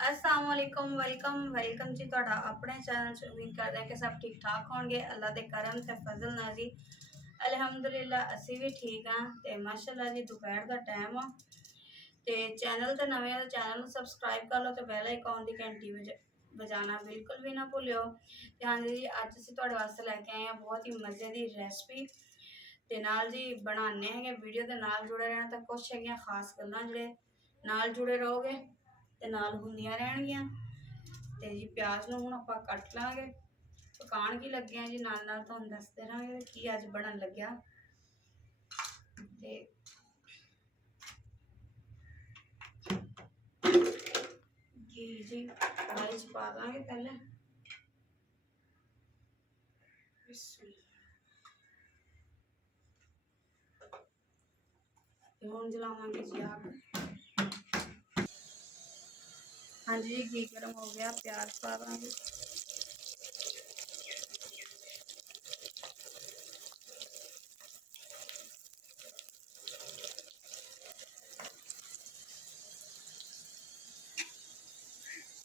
अस्सलाम वालेकुम welcome welcome जी तुहाडा अपने चैनल च। उम्मीद करते हैं कि सब ठीक ठाक होंगे अल्लाह के करम से फजल ना जी। अलहमदुलिल्लाह असी भी ठीक हाँ ते माशाल्लाह जी दोपहर का टाइम आ ते चैनल ते नवे तो चैनल सबसक्राइब कर लो तो बेल आइकॉन की घंटी बजाना बिल्कुल भी ना भूलियो। ते हाँ जी अज असीं तुहाडे वास्ते लैके आए हैं बहुत ही मज़े की रेसिपी ते नाल जी बनाने हैं वीडियो के नाल जुड़े रहना तो कुछ है खास गल्लां जिहड़े नाल जुड़े रहोगे ते नाल हुंदियां रहणगियां। ते जी प्याज नूं हुण आपां कट लांगे पकाण की लगे हैं जी नाल नाल तुहानूं दसदे रहांगे की अज बनन लग्या। ते घी जी कढ़ाई च पा दांगे पहले ते हुण जलावांगे जी अग। हाँ जी घी गर्म हो गया प्याज पा दांगे।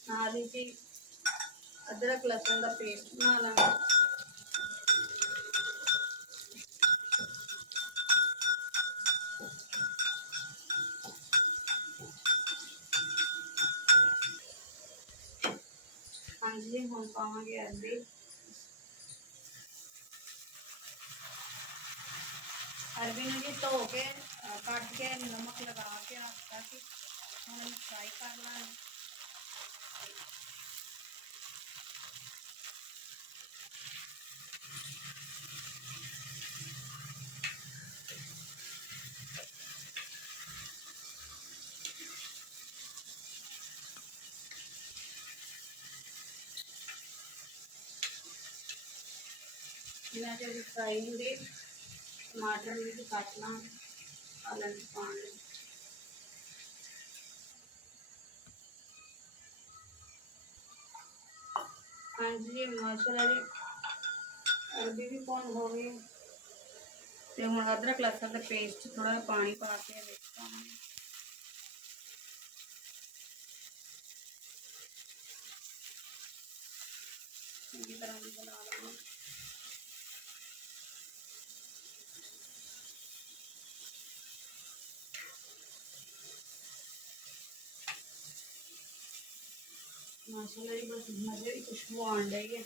नाल ही जी अदरक लहसुन का पेस्ट बना लांगे। हाँ जी हुण पावांगे अरबी। अरबी नूं जी धो के कट के नमक लगा के रखता सी हुण फ्राई कर लांगे। जिन्ना चिर फ्राई होंदी टमाटर भी कट लांगे आलू पाने। हाँ जी माशाल्लाह जी अरबी भी भुन हो गई तो हुण अदरक लहसुन का पेस्ट थोड़ा पानी पा के विच पावांगे। चंगी तरह मिला लांगे। माशाल्लाह जी बस मजे की खुशबू आन रही है।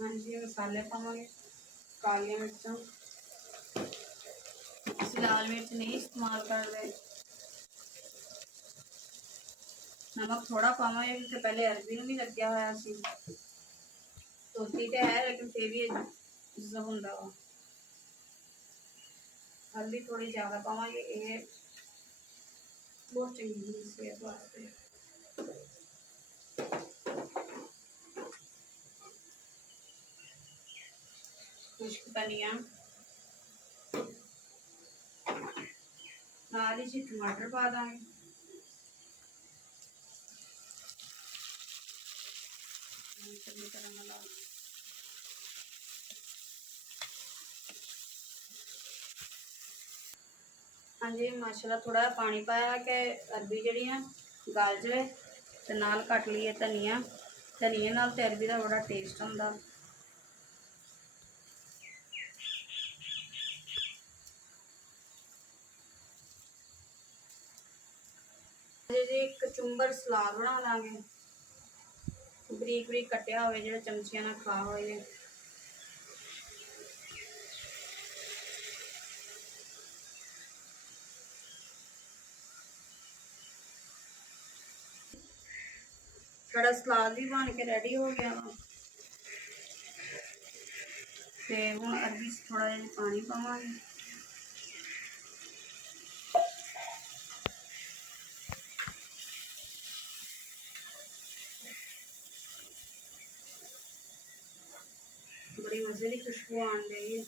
हाँ जी मसाले पावांगे काली मिर्चां असीं लाल मिर्च नहीं इस्तेमाल करते। नमक थोड़ा पावांगे क्योंकि पहले अरबी नूं भी लग्या होया सी धोती तो है लेकिन फिर भी जिसम हुंदा वा। हल्दी थोड़ी ज़्यादा पावांगे ये बहुत चंगी होंदी सेहत वास्ते। खुश्क धनिया नाल ही टमाटर पा दांगे। चंगी तरह मिला हाँ जी माशाल्लाह थोड़ा पानी पाया कि अरबी जी गल जाए तो नाल कट लीए धनिया धनिया नाल तो अरबी का बड़ा टेस्ट होंदा। जी कचुंबर सलाद बना लांगे बरीक बरीक कट्टिया हो जो चमचिया ना खा हो। साड़ा सलाद भी बन के रेडी हो गया वा ते हुण अरबी थोड़ा जिहा पानी पावांगे। बड़ी मज़े की खुशबू आन रही है।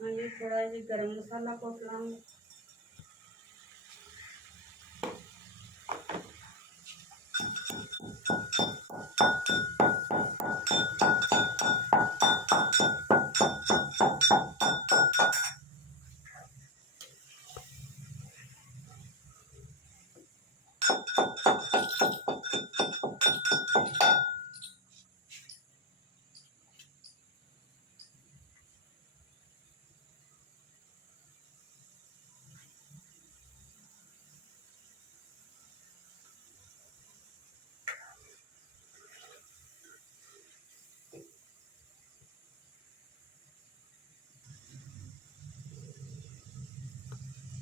हाँ जी थोड़ा जी गरम मसाला कुट लांगे।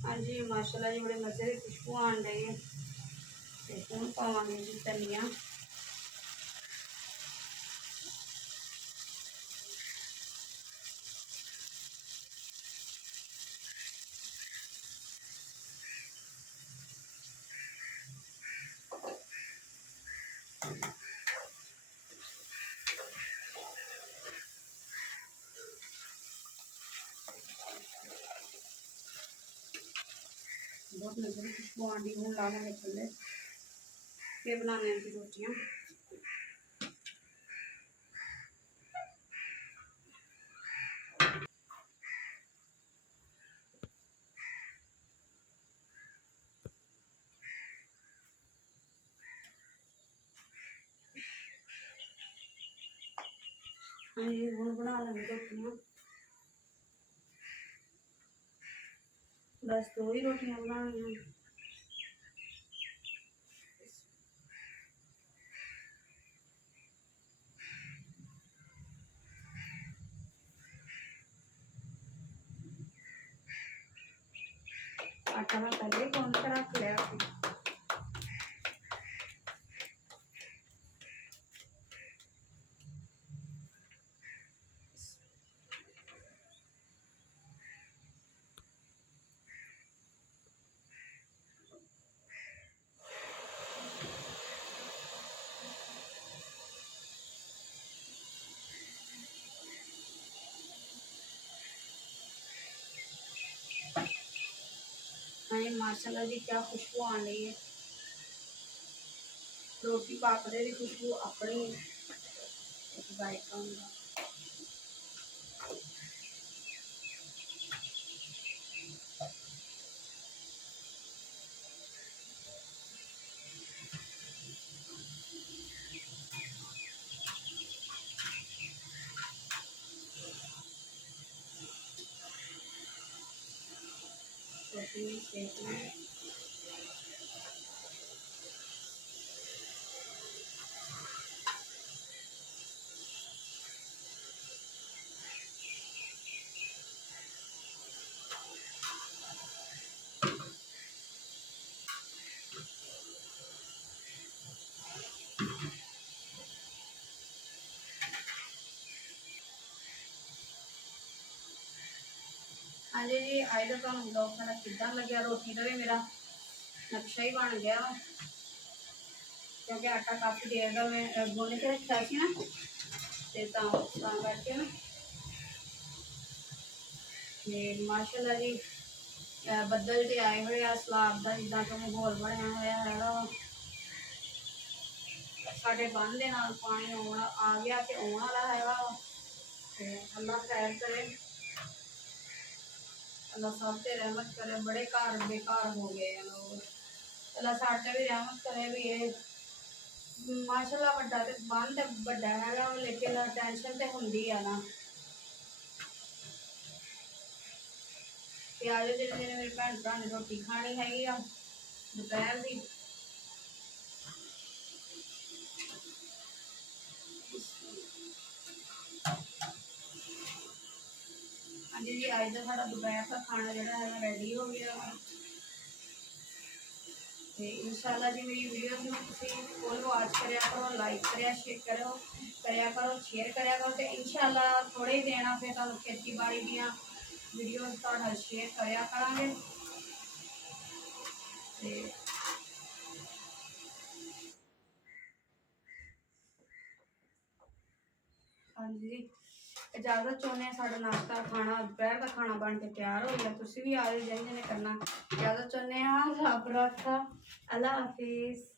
हाँ जी माशाल्लाह जी बड़े मज़े की खुशबू आन रही है। तो हम पावांगे जी धनिया। बहुत मज़े की खुशबू आन रही है। ला लेंगे थल्ले फिर बनाने की रोटियाँ। हाँ जी हम बना लेंगे रोटियाँ। बस 2 ही रोटियाँ बनानी हैं। आटा मैं पहले कौन सा रख लिया। हाँ जी माशाल्लाह जी क्या खुशबू आन रही है। रोटी पाकने की खुशबू अपनी एक जायका होंदा। रोटी सेकना है। हाँ जी आज का तुहानू ब्लॉग साडा किदां लग्या। रोटी का भी मेरा नक्शा ही बन गया क्योंकि आटा काफ़ी देर का मैं गुन के रखा सी ना तो करके ना ते माशाल्लाह जी बदल तो आए हुए आ सलाब का जिदा कि माहौल बनया होया है। साढ़े बंद के नाल पानी आ गया कि आने वाला है। अल्लाह खैर करे, अल्लाह सब ते रहमत करे। बड़े घर बेकार हो गए हैं लोग। अल्लाह साढ़े भी रहमत करे भी ये माशाल्लाह बड़ा तो बंद बड़ा है लेकिन टेंशन तो होंगी है ना। ते आज जिन्हें जिन्हें मेरे भैन भरा ने रोटी खानी हैगी आ दोपहर की। हाँ जी अज का साढ़ा दोपहर का खाना जोड़ा है रेडी हो गया। तो इंशाल्लाह जी मेरी वीडियो फुल वॉच करा करो, लाइक करो, शेयर करा करो। तो इंशाल्लाह थोड़े ही देना फिर तुहानू खेती बाड़ी दियाँ वीडियो तुहाडे नाल शेयर करा करांगे। हाँ जी इजाजत चाहते हैं। साडा नाश्ता खाना दोपहर का खाना बन के तैयार हो गया, तुसी भी आ जाओ जिन्हें जिन्हें करना। इजाजत चाहते हैं। रब रखा, अल्लाह हाफिज।